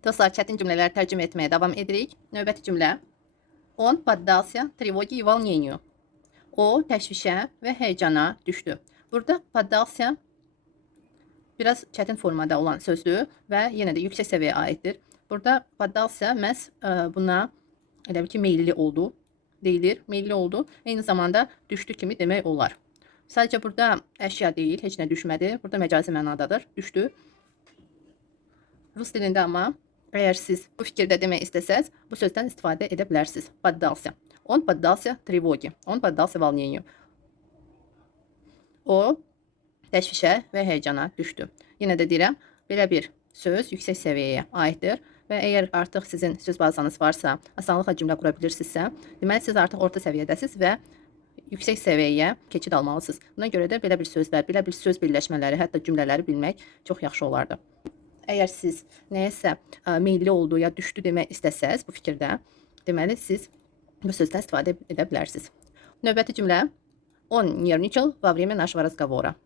Dostlar, çətin cümlələri tərcümə etməyə davam edirik. Növbəti cümlə. Он поддался тревоге и волнению. O təşvişə və həyəcana düşdü. Burada поддался biraz çətin formada olan sözdür və yenə də yüksək səviyyəyə aiddir. Burada поддался məhz buna elə bil ki, meyilli oldu deyilir. Meyilli oldu. Eyni zamanda düşdü kimi demək olar. Sadəcə burada əşya deyil, heç nə düşmədi. Burada məcazi mənadadır. Düşdü. Rus dilində amma əgər siz bu fikirdə demək istəsəz, bu sözdən istifadə edə bilərsiniz. Поддался. Он поддался тревоге. Он поддался волнению. O təşvişə və həyəcana düşdü. Yenə də deyirəm, belə bir söz yüksək səviyyəyə aiddir və əgər artıq sizin söz bazanız varsa, asanlıqla cümlə qura bilirsinizsə, deməli siz artıq orta səviyyədəsiz və yüksək səviyyəyə keçid almalısınız. Buna görə də belə bir sözlər, belə bir söz birləşmələri, hətta cümlələri bilmək çox yaxşı olardı. Əgər siz nəyəsə meyilli oldu ya düşdü demək istəsəz bu fikirdə, deməli siz bu sözdən istifadə edə bilərsiniz. Növbəti cümlə. Он нервничал во время нашего разговора.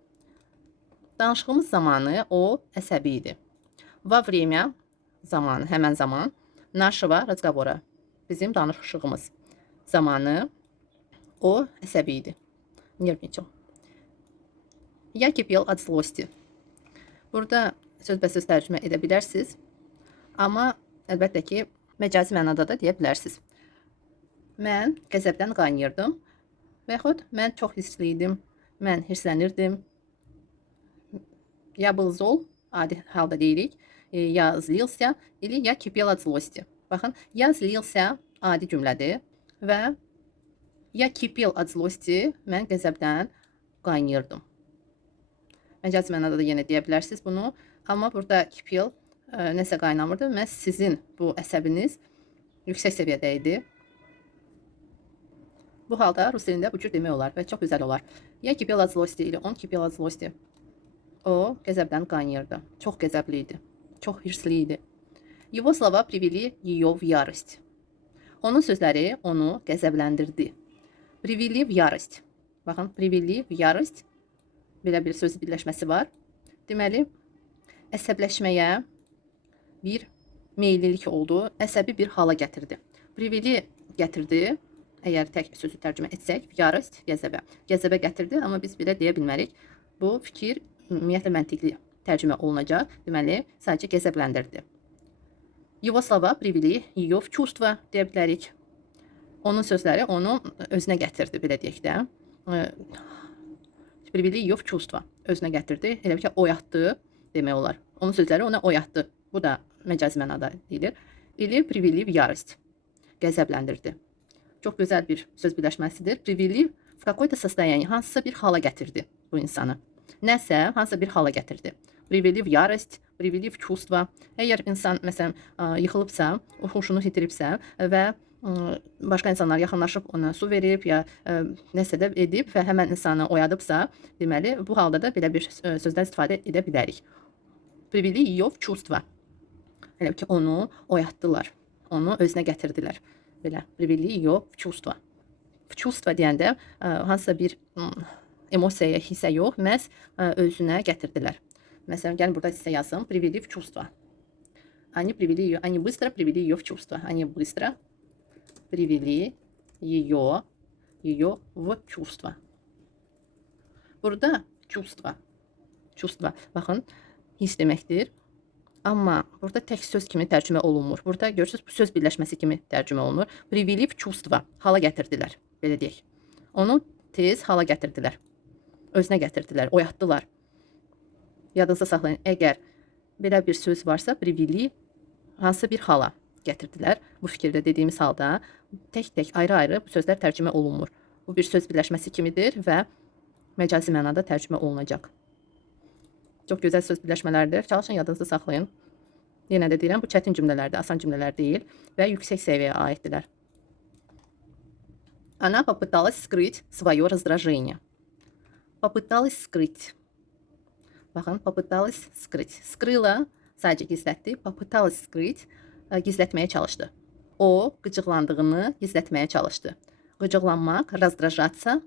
Danışığımız zamanı o əsəbi idi. Во время zamanı, həmən zaman. Нашего разговора. Bizim danışığımız zamanı o əsəbi idi. Нервничал. Я кипел от злости. Burada sözbəsöz tərcümə edə bilərsiniz. Amma əlbəttə ki, məcazi mənada da deyə bilərsiniz. Mən qəzəbdən qaynayırdım. Və yaxud mən çox hissli idim. Mən hirslənirdim. Я был зол, adi halda deyirik. Я злился или я кипел от злости. Baxın, я злился adi cümlədir və я кипел от zlosti mən qəzəbdən qaynayırdım. Məcazi mənada da yenə deyə bilərsiniz bunu. Amma burada kipel nəsə qaynamırdı. Məhz sizin bu əsəbiniz yüksək səviyyədə idi. Bu halda Rus dilində bu cür demək olar və çox gözəl olar. Я кипел от злости или он кипел от злости. O qəzəbdən qaynayırdı. Çox qəzəbli idi. Çox hirsli idi. Его слова привели ее в ярость. Onun sözləri onu qəzəbləndirdi. Привели в ярость. Baxın, привели в ярость. Belə bir söz birləşməsi var. Deməli, əsəbləşməyə bir meyillilik oldu. Əsəbi bir hala gətirdi. Привели gətirdi. Əgər tək sözü tərcümə etsək, yarost, qəzəbə. Qəzəbə gətirdi, amma biz belə deyə bilmərik. Bu fikir ümumiyyətlə məntiqli tərcümə olunacaq. Deməli, sadəcə qəzəbləndirdi. Его слова привели ее в чувство deyə bilərik. Onun sözləri onu özünə gətirdi, belə deyək də. Привели ее в чувство. Özünə gətirdi, elə ki, oyatdı demək olar. Onun sözləri ona oyatdı. Bu da məcazi mənada deyilir. Или привели в ярость. Qəzəbləndirdi. Çox gözəl bir söz birləşməsidir. Привели в какое-то состояние. Hansısa bir hala gətirdi bu insanı. Nəsə, hansısa bir hala gətirdi. Привели в ярость, привели в чувство. Əgər insan, məsələn, yıxılıbsa, huşunu itiribsə və başqa insanlar yaxınlaşıb ona su verib ya nəsə də edib və həmən insanı oyadıbsa, deməli, bu halda da belə bir sözdən istifadə edə bilərik. Привели ее в чувство. Elə ki, onu oyatdılar, onu özünə gətirdilər. Belə, привели ее в чувство. В чувство deyəndə hansısa bir emosiyaya, hissə yox, məhz özünə gətirdilər. Məsələn, gəlin burada sizə yazım. Привели в чувство. Они быстро привели ее в чувство. Они быстро привели ее в чувство. Burada чувство. Чувство. Baxın, his deməkdir. Amma burada tək söz kimi tərcümə olunmur. Burada görürsünüz, bu söz birləşməsi kimi tərcümə olunur. Привели в чувство. Hala gətirdilər. Belə deyək. Onu tez hala gətirdilər. Özünə gətirdilər, oyatdılar. Yadınızda saxlayın, əgər belə bir söz varsa, привели hansısa bir hala gətirdilər. Bu fikirdə dediyimiz halda tək-tək, ayrı-ayrı bu sözlər tərcümə olunmur. Bu bir söz birləşməsi kimidir və məcazi mənada tərcümə olunacaq. Çox gözəl söz birləşmələrdir. Çalışın, yadınızda saxlayın. Yenə də deyirəm, bu çətin cümlələrdir, asan cümlələr deyil və yüksək səviyyəyə aiddirlər. Она попыталась скрыть свое раздражение. Попыталась скрыть. Baxın, попыталась скрыть. Скрыла, sadəcə gizlətdi. Попыталась скрыть, gizlətməyə çalışdı. O, qıcıqlandığını gizlətməyə çalışdı. Qıcıqlanmaq, раздражаться.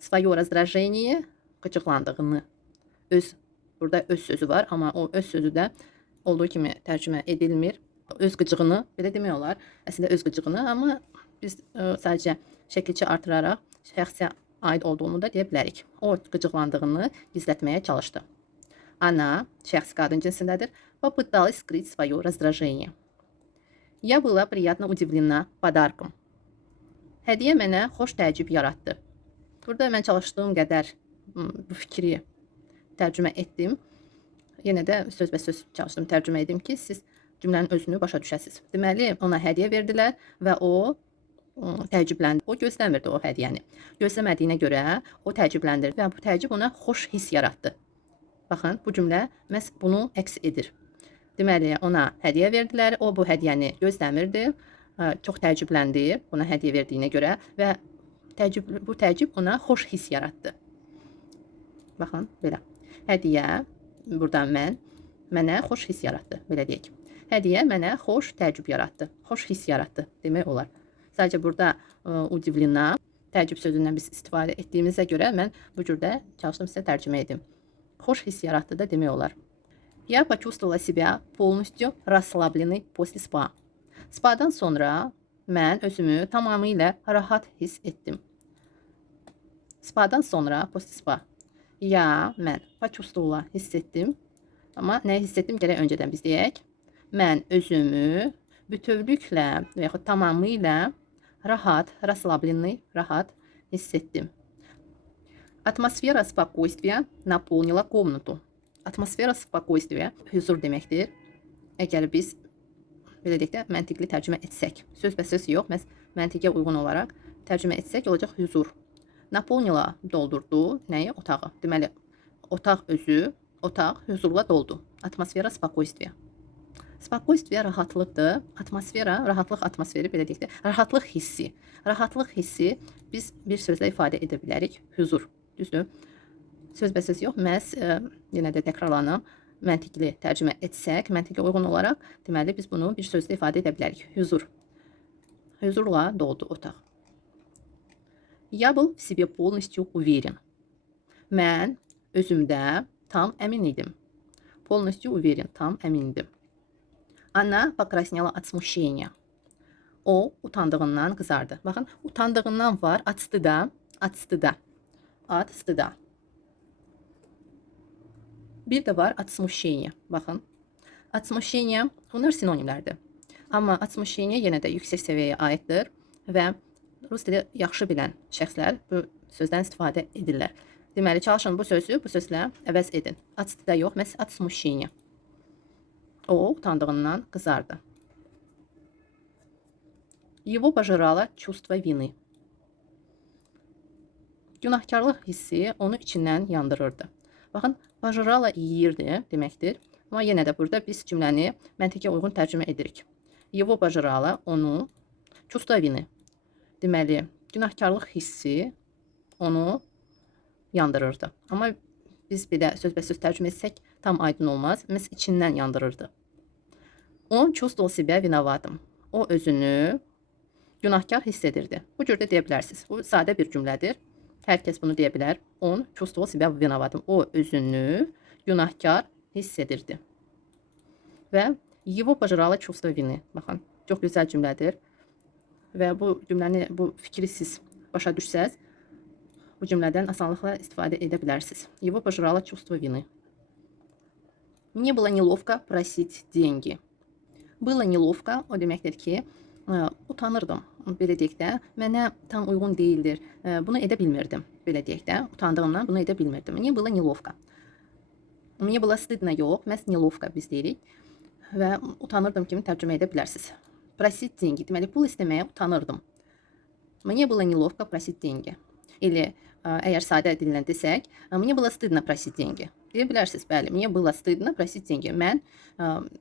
Свое раздражение, qıcıqlandığını. Burada öz sözü var, amma o öz sözü də olduğu kimi tərcümə edilmir. Öz qıcığını, belə demək olar, əslində öz qıcığını, amma biz sadəcə şəkilçi artıraraq şəxsə aid olduğunu da deyə bilərik. O qıcıqlandığını gizlətməyə çalışdı. Она, şəxs qadın cinsindədir, попыталась скрыть свое раздражение. Я была приятно удивлена подарком. Hədiyyə mənə xoş təəccüb yaratdı. Burada mən çalışdığım qədər bu fikri tərcümə etdim. Yenə də sözbəsöz çalışdım tərcümə edim ki, siz cümlənin özünü başa düşəsiniz. Deməli, ona hədiyyə verdilər və o təəccübləndi. O gözləmirdi o hədiyyəni. Gözləmədiyinə görə o təəccübləndirdi və bu təəccüb ona xoş hiss yaratdı. Baxın, bu cümlə məhz bunu əks edir. Deməli, ona hədiyyə verdilər, o bu hədiyyəni gözləmirdi, çox təəccübləndi buna hədiyyə verdiyinə görə və bu təəccüb ona xoş hiss yaratdı. Baxın, belə. Hədiyyə, burada mənə xoş hiss yaratdı, belə deyək. Hədiyyə mənə xoş təəccüb yaratdı, xoş hiss yaratdı demək olar. Sadəcə burada udivlina, təəccüb sözündən biz istifadə etdiyimizə görə mən bu cürdə çalışdım sizə tərcümə edim. Xoş hiss yaratdı da demək olar. Я почувствовала себя полностью расслабленной после спа. Spadan sonra mən özümü tamamilə rahat hiss etdim. Spadan sonra, после spa. Ya, mən, почувствовала, hiss etdim. Amma nə hiss etdim, gərək öncədən biz deyək. Mən özümü bütövlüklə və yaxud tamamilə rahat, расслабленный, rahat hiss etdim. Atmosfera spokойствия наполнила комнату. Atmosfera spokойствия huzur deməkdir. Əgər biz belə deyək də məntiqli tərcümə etsək, sözbəsöz yox, məhz məntiqə uyğun olaraq tərcümə etsək olacaq huzur. Naполнила doldurdu, nəyi? Otağı. Deməli, otaq özü, otaq huzurla doldu. Atmosfera spokойствия. Spokойствие rahatlıqdır. Atmosfera, rahatlıq atmosferi belə deyək də, rahatlıq hissi. Rahatlıq hissi biz bir sözlə ifadə edə bilərik. Huzur. Düzdür? Sözbəsöz yox, məhz yenə də təkrarlanım. Məntiqli tərcümə etsək, məntiqə uyğun olaraq, deməli, biz bunu bir sözlə ifadə edə bilərik. Huzur. Huzurla doldu otaq. Я был в себе полностью уверен. Mən özümdə tam əmin idim. Полностью уверен, tam əmin idim. Она покраснела от смущения. O utandığından qızardı. Baxın, utandığından var, от стыда, от стыда. От стыда. Bir də var от смущения. Baxın. От смущения bunlar sinonimlərdir. Amma от смущения yenə də yüksək səviyyəyə aiddir və rus dili yaxşı bilən şəxslər bu sözdən istifadə edirlər. Deməli, çalışın bu sözü bu sözlə əvəz edin. От стыда yox, məhz от смущения. O utandığından qızardı. Его пожирало чувство вины. Günahkarlıq hissi onu içindən yandırırdı. Baxın, pajırala yeyirdi deməkdir. Amma yenə də burada biz cümləni məntiqə uyğun tərcümə edirik. Его пожирало, onu, чувство vini. Deməli, günahkarlıq hissi onu yandırırdı. Amma biz bir də sözbəsöz tərcümə etsək tam aydın olmaz. Məhz içindən yandırırdı. Он чувствовал себя виноватым. O özünü günahkar hiss edirdi. Bu cürdə deyə bilərsiniz. Bu sadə bir cümlədir. Hər kəs bunu deyə bilər. On чувствовал себя виноватым. O özünü günahkar hiss edirdi. Və его пожирало чувство вины. Baxın, çox gözəl cümlədir. Və bu cümləni, bu fikri siz başa düşsəz, bu cümlədən asanlıqla istifadə edə bilərsiniz. Его пожирало чувство вины. Мне было неловко просить деньги. Было nеловко, o deməkdir ki, utanırdım, belə deyək də, mənə tam uyğun deyildir, bunu edə bilmirdim, belə deyək də, utandığımdan bunu edə bilmirdim. Мне было nеловко. Мне было стыдно yox, məhz nеловко biz deyirik və utanırdım kimi tərcümə edə bilərsiniz. Просить деньги, deməli, pul istəməyə utanırdım. Мне было nеловко просить деньги. Или, əgər sadə dillə desək, мне было стыдно просить деньги. Deyə bilərsiniz, bəli, мне было стыдно просить деньги. Mən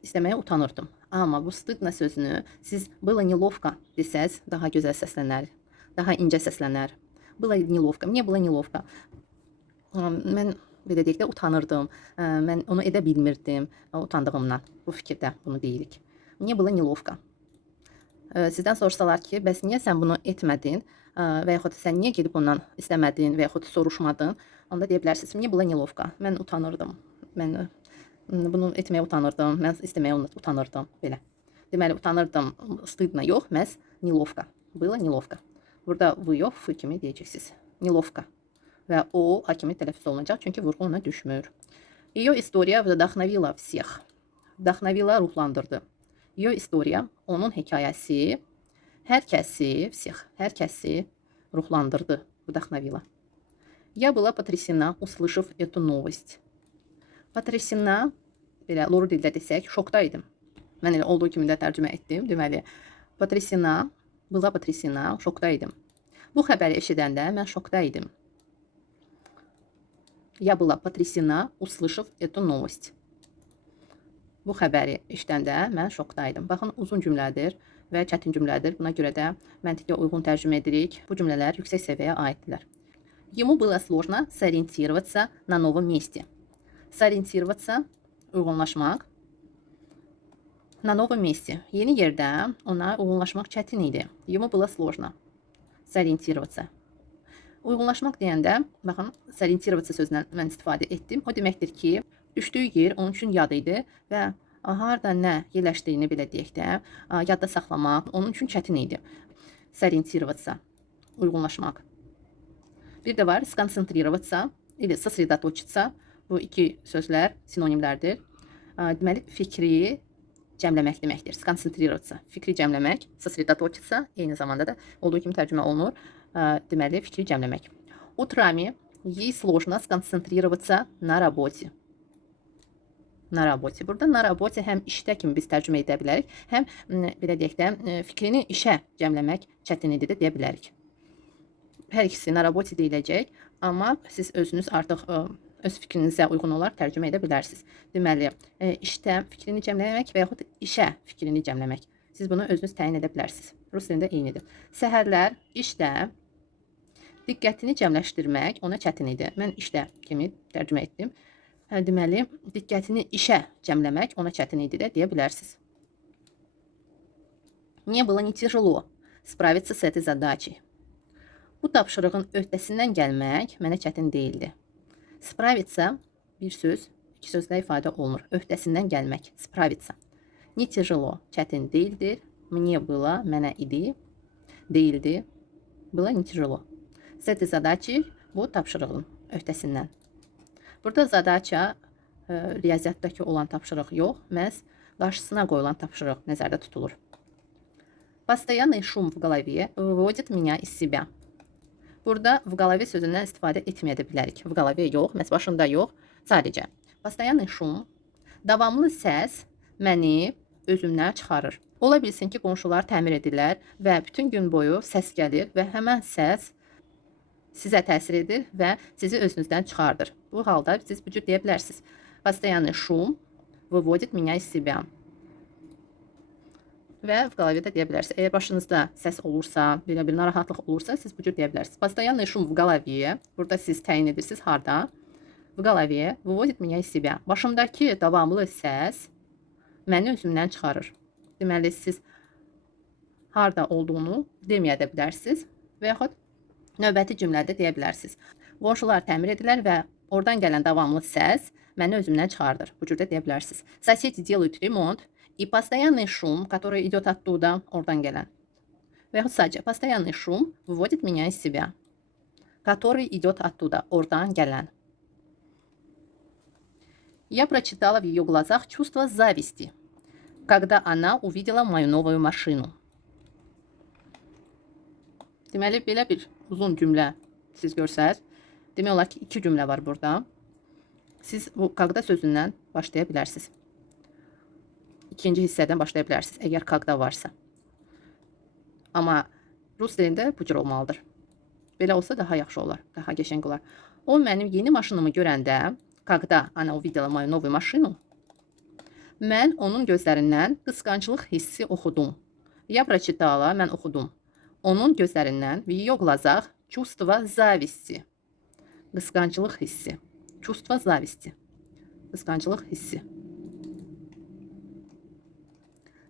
istəməyə utanırdım. Amma bu стыдно sözünü siz было неловко desəz, daha gözəl səslənər, daha incə səslənər. Было неловко, мне было неловко. Mən belə deyək də utanırdım, mən onu edə bilmirdim, utandığımdan. Bu fikirdə bunu deyirik. Мне было неловко. Sizdən soruşsalar ki, bəs niyə sən bunu etmədin və yaxud sən niyə gedib ondan istəmədin və yaxud soruşmadın, onda deyə bilərsiniz, мне было неловко. Mən utanırdım. Mən Bunu etməyə utanırdım, mən istəməyə utanırdım, belə. Deməli, utanırdım, stыдно yox, məhz неловко. Было неловко. Burada v yox, f kimi deyəcəksiniz. Неловко. Və o, a kimi tələffüz olunacaq, çünki vurğu ona düşmür. Ее история вдохновила всех. Вдохновила ruhlandırdı. Ее история, onun hekayəsi, hər kəsi, всех, hər kəsi ruhlandırdı. Вдохновила. Я была потрясена, услышав эту новость. Потрясена, belə loru dildə desək, şokdaydım. Mən elə olduğu kimi də tərcümə etdim. Deməli, потрясена, была потрясена, şokdaydım. Bu xəbəri eşidəndə mən şokdaydım. Я была потрясена, услышав эту новость. Bu xəbəri eşidəndə mən şokdaydım. Baxın, uzun cümlədir və çətin cümlədir. Buna görə də məntiqə uyğun tərcümə edirik. Bu cümlələr yüksək səviyyəyə aiddirlər. Ему было сложно сориентироваться на новом месте. Сориентироваться, uyğunlaşmaq. На новом месте. Yeni yerdə ona uyğunlaşmaq çətin idi. Ему было сложно сориентироваться. Uyğunlaşmaq deyəndə, baxın, сориентироваться sözündən mən istifadə etdim. O deməkdir ki, düşdüyü yer onun üçün yad idi və harda nə yerləşdiyini belə deyək də, yadda saxlamaq onun üçün çətin idi. Сориентироваться, uyğunlaşmaq. Bir də var, сконцентрироваться или сосредоточиться. Bu iki sözlər sinonimlərdir. Deməli, fikri cəmləmək deməkdir. Сконцентрироваться, fikri cəmləmək, сосредоточиться eyni zamanda da olduğu kimi tərcümə olunur. Deməli, fikri cəmləmək. Утрами ей сложно сконцентрироваться на работе. На работе. Burada на работе həm işdə kimi biz tərcümə edə bilərik, həm belə deyək də, fikrini işə cəmləmək çətin idi də deyə bilərik. Hər ikisi na работе deyiləcək, amma siz özünüz artıq öz fikrinizə uyğun olaraq tərcümə edə bilərsiniz. Deməli, işdə fikrini cəmləmək və yaxud işə fikrini cəmləmək. Siz bunu özünüz təyin edə bilərsiniz. Rus dilində eynidir. Səhərlər işdə diqqətini cəmləşdirmək ona çətin idi. Mən işdə kimi tərcümə etdim. Deməli, diqqətini işə cəmləmək ona çətin idi də deyə bilərsiniz. Мне было не тяжело справиться с этой задачей. Bu tapşırığın öhdəsindən gəlmək mənə çətin deyildi. Spravиться bir söz, iki sözlə ifadə olunur. Öhdəsindən gəlmək, spravиться. Не тяжело, çətin deyildir. Мне было, mənə idi, deyildi. Было не tяжело. С этой задачей, bu tapşırığın öhdəsindən. Burada задача riyaziyyatdakı olan tapşırıq yox, məhz qarşısına qoyulan tapşırıq nəzərdə tutulur. Постоянный шум в голове выводит меня из себя. Burada в голове sözündən istifadə etməyə də bilərik. В голове yox, məhz başında yox, sadəcə. Постоянный шум, davamlı səs məni özümdən çıxarır. Ola bilsin ki, qonşular təmir edirlər və bütün gün boyu səs gəlir və həmən səs sizə təsir edir və sizi özünüzdən çıxardır. Bu halda siz bu cür deyə bilərsiniz. Постоянный шум выводит меня из себя. Və v голове də deyə bilərsiniz. Əgər başınızda səs olursa, belə bir narahatlıq olursa, siz bu cür deyə bilərsiniz. Постоянный шум в голове. Burada siz təyin edirsiniz harda? В голове выводит меня из себя. Başımdakı davamlı səs məni özümdən çıxarır. Deməli, siz harda olduğunu deməyə də bilərsiniz və yaxud növbəti cümlədə deyə bilərsiniz. Qonşular təmir edirlər və oradan gələn davamlı səs məni özümdən çıxardır. Bu cür də deyə bilərsiniz. Соседи делают ремонт. И постоянный шум, который идет оттуда, oradan gələn. Və yaxud sadəcə, постоянный шум выводит меня из себя. Который идет оттуда, oradan gələn. Я прочитала в ее глазах чувство зависти, когда она увидела мою новую машину. Deməli, belə bir uzun cümlə siz görsəz, demək olar ki, iki cümlə var burada. Siz bu когда sözündən başlaya bilərsiniz. İkinci hissədən başlaya bilərsiniz, əgər когда varsa. Amma rus dilində bu cür olmalıdır. Belə olsa daha yaxşı olar, daha qəşəng olar. O mənim yeni maşınımı görəndə, когда она увидела мою новую машину, mən onun gözlərindən qısqanclıq hissi oxudum. Я прочитала, mən oxudum. Onun gözlərindən в ее глазах чувство зависти. Qısqanclıq hissi. Чувство зависти. Qısqanclıq hissi.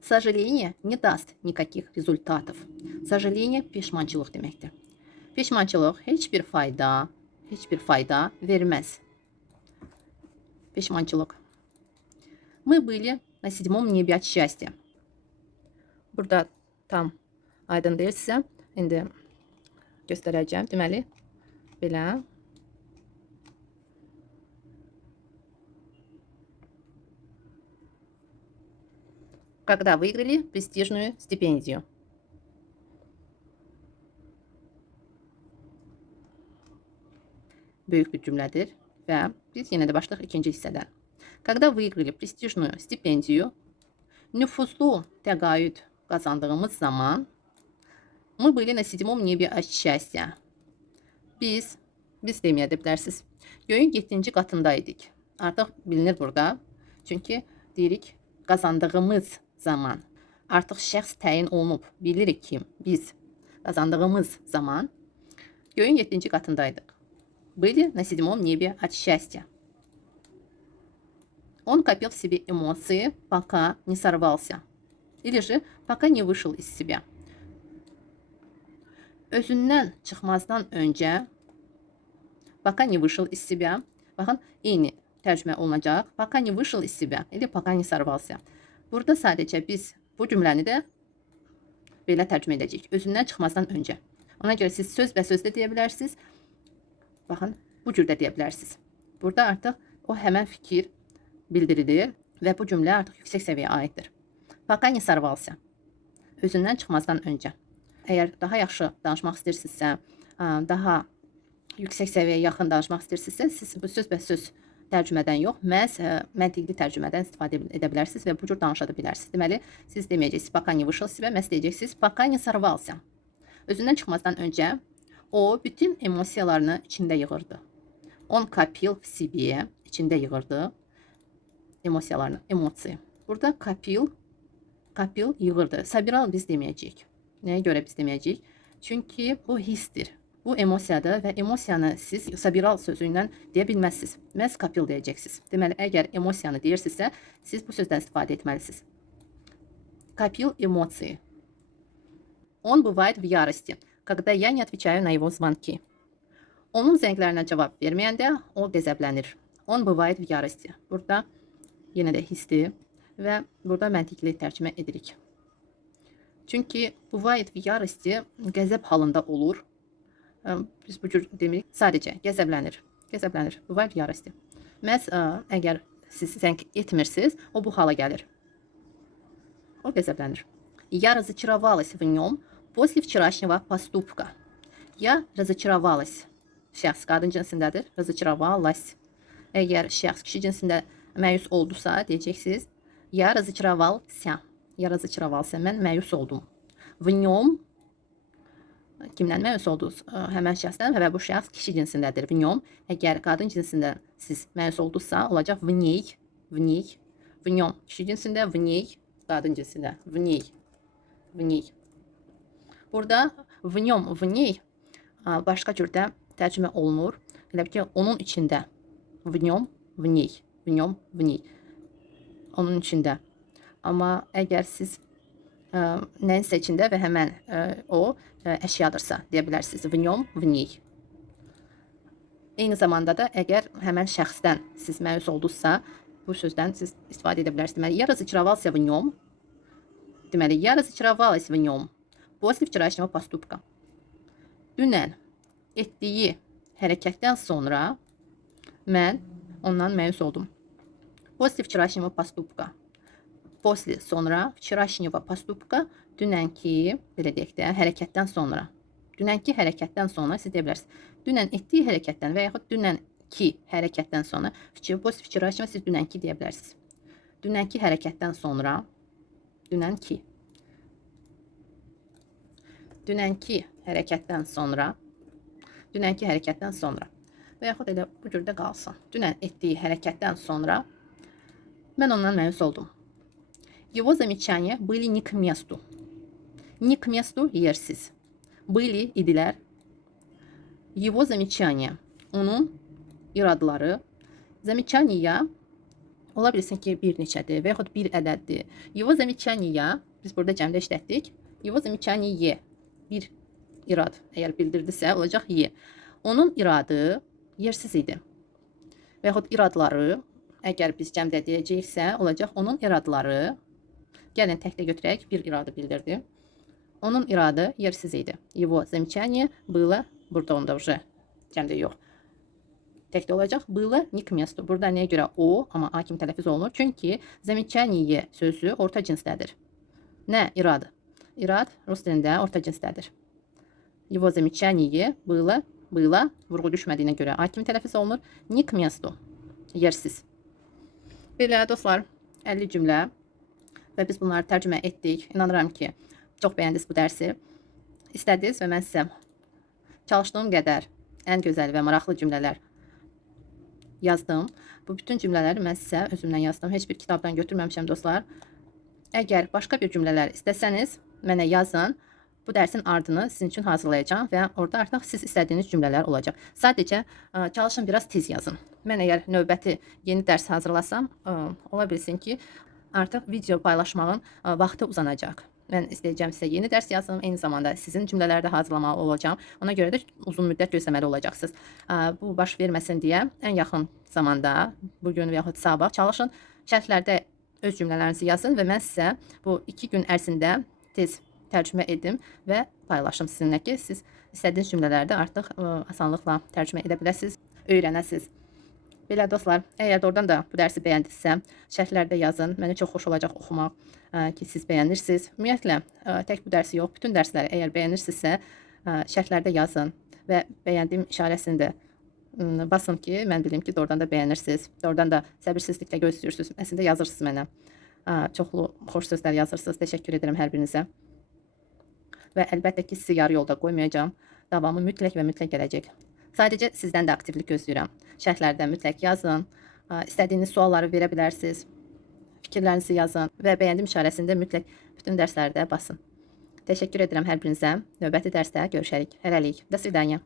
Сожаление не даст никаких результатов. Сожаление peşmançılıq deməkdir. Peşmançılıq heç bir fayda verməz. Peşmançılıq Мы были на 7-м nебе от счастья. Burada tam aydın deyil sizə. İndi göstərəcəm. Deməli, belə. Когда выиграли престижную стипендию. Böyük bir cümlədir və biz yenə də başlayaq ikinci hissədən. Когда выиграли престижную стипендию, nüfuzlu təqaüd qazandığımız zaman мы были на 7-м nебе от счастья. Biz deməyə də bilərsiniz. Göyün 7-ci qatındaydık. Artıq bilinir burada. Çünki deyirik qazandığımız zaman. Artıq şəxs təyin olunub. Bilirik ki, biz qazandığımız zaman göyün 7-ci qatındaydıq. Были на 7-м небе от счастья. Он копил в себе эмоции, пока не сорвался. Или же пока не вышел из себя. Özündən çıxmazdan öncə, пока не вышел из себя. Baxın, eyni tərcümə olunacaq. Пока не вышел из себя. Или пока не сорвался. Burada sadəcə biz bu cümləni də belə tərcümə edəcəyik. Özündən çıxmazdan öncə. Ona görə siz söz və sözdə deyə bilərsiniz. Baxın, bu cürdə deyə bilərsiniz. Burada artıq o həmən fikir bildirilir və bu cümlə artıq yüksək səviyyəyə aiddir. Пока не сорвался. Özündən çıxmazdan öncə. Əgər daha yaxşı danışmaq istəyirsinizsə, daha yüksək səviyyəyə yaxın danışmaq istəyirsinizsə, siz bu söz və söz tərcümədən yox, məhz məntiqli tərcümədən istifadə edə bilərsiniz və bu cür danışa da bilərsiniz. Deməli, siz deməyəcəksiniz, пока не вышел из себя, məhz deyəcəksiniz, пока не сорвался. Özündən çıxmazdan öncə o bütün emosiyalarını içində yığırdı. Он копил в себе, içində yığırdı emosiyalarını, emosiya. Burada копил yığırdı. Собирал biz deməyəcəyik. Nəyə görə biz deməyəcəyik? Çünki bu hissdir. Bu emosiyadır və emosiyanı siz собирал sözü ilə deyə bilməzsiniz. Məhz копил deyəcəksiniz. Deməli, əgər emosiyanı deyirsinizsə, siz bu sözdən istifadə etməlisiniz. Копил эмоции. Он бывает в ярости, когда я не отвечаю на его звонки. Onun zənglərinə cavab verməyəndə o qəzəblənir. Он bывает в ярости. Burada yenə də hissdir və burada məntiqli tərcümə edirik. Çünki bывает в ярости qəzəb halında olur. Biz bu cür demirik. Sadəcə qəzəblənir. Qəzəblənir. Bывает в ярости. Məhz əgər siz zəng etmirsiniz, o bu hala gəlir. O qəzəblənir. Я разочаровалась в нем после вчерашнего поступка. Я разочаровалась. Şəxs qadın cinsindədir. Разочаровалась. Əgər şəxs kişi cinsində məyus oldusa, deyəcəksiniz. Я разочаровался. Я разочаровался. Mən məyus oldum. В нем kimdən məyus oldunuz? Həmən şəxsdən və bu şəxs kişi cinsindədir. В нем. Əgər qadın cinsində siz məyus oldunuzsa, olacaq в ней. В ней. В нем. Kişi cinsində, в ней. Qadın cinsində. В ней. В ней. Burada в нем, в ней başqa cürdə tərcümə olunur. Elə ki, onun içində. В нем, в ней. В нем, в ней. Onun içində. Amma əgər siz nəyinsə içində və həmən o əşyadırsa, deyə bilərsiniz. В нем, в ней. Eyni zamanda da əgər həmən şəxsdən siz məyus oldunuzsa, bu sözdən siz istifadə edə bilərsiniz. Deməli, я разочаровался в нем. Deməli, я разочаровалась в нем после вчерашнего поступка. Dünən etdiyi hərəkətdən sonra mən ondan məyus oldum. После вчерашнего поступка. После sonra вчерашнего поступка dünənki, belə deyək də, hərəkətdən sonra. Dünənki hərəkətdən sonra siz deyə bilərsiniz. Dünən etdiyi hərəkətdən və yaxud dünənki hərəkətdən sonra. После вчерашнего siz dünənki deyə bilərsiniz. Dünənki hərəkətdən sonra. Dünənki. Dünənki hərəkətdən sonra. Dünənki hərəkətdən sonra. Və yaxud elə bu cürdə qalsın. Dünən etdiyi hərəkətdən sonra mən ondan məyus oldum. Его замечания были не к месту. Не к месту yersiz. Были idilər. Его замечания. Onun iradları. Замечания ola bilsin ki, bir neçədir və yaxud bir ədəddir. Его замечания biz burada cəmdə işlətdik. Его замечания bir irad əgər bildirdisə olacaq ye. Onun iradı yersiz idi. Və yaxud iradları əgər biz cəmdə deyəcəksə, olacaq onun iradları. Gəlin təkdə götürək, bir iradı bildirdi. Onun iradı yersiz idi. Его замечание было, burada onda уже cəmdə yox. Təkdə olacaq. Было не к месту. Burada nəyə görə o, amma a kimi tələffüz olunur? Çünki замечание sözü orta cinsdədir. Nə iradı? İrad rus dilində orta cinsdədir. Его замечание было, vurğu düşmədiyinə görə a kimi tələffüz olunur. Не к месту. Yersiz. Belə dostlar, 50 cümlə və biz bunları tərcümə etdik. İnanıram ki, çox bəyəndiniz bu dərsi. İstədiniz və mən sizə çalışdığım qədər ən gözəl və maraqlı cümlələr yazdım. Bu bütün cümlələri mən sizə özümdən yazdım. Heç bir kitabdan götürməmişəm dostlar. Əgər başqa bir cümlələr istəsəniz, mənə yazın. Bu dərsin ardını sizin üçün hazırlayacağım və orada artıq siz istədiyiniz cümlələr olacaq. Sadəcə çalışın biraz tez yazın. Mən əgər növbəti yeni dərs hazırlasam, ola bilsin ki, artıq video paylaşmağın vaxtı uzanacaq. Mən istəyəcəm sizə yeni dərs yazım, eyni zamanda sizin cümlələri də hazırlamalı olacağım. Ona görə də uzun müddət gözləməli olacaqsınız. Bu baş verməsin deyə ən yaxın zamanda, bugün və yaxud sabah çalışın, şərhlərdə öz cümlələrinizi yazın və mən sizə bu 2 gün ərzində tez tərcümə edim və paylaşım sizinlə ki, siz istədiyiniz cümlələrdə artıq asanlıqla tərcümə edə biləsiniz, öyrənəsiniz. Belə dostlar, əgər oradan da bu dərsi bəyəndinizsə, şərhlərdə yazın. Mənə çox xoş olacaq oxumaq ki, siz bəyənirsiniz. Ümumiyyətlə, tək bu dərsi yox, bütün dərsləri əgər bəyənirsinizsə, şərhlərdə yazın və bəyəndiyim işarəsini də basın ki, mən bilim ki, oradan da bəyənirsiniz. Oradan da səbirsizliklə gözləyirsiniz. Əslində yazırsınız mənə. Çoxlu xoş sözlər yazırsınız. Təşəkkür edirəm hər birinizə. Və əlbəttə ki, sizi yarı yolda qoymayacağım. Davamı mütləq və mütləq gələcək. Sadəcə sizdən də aktivlik gözləyirəm. Şərhlərdə mütləq yazın. İstədiyiniz sualları verə bilərsiniz. Fikirlərinizi yazın və bəyəndim işarəsində mütləq bütün dərslərdə basın. Təşəkkür edirəm hər birinizə. Növbəti dərsdə görüşərik. Hələlik. Do svidaniya.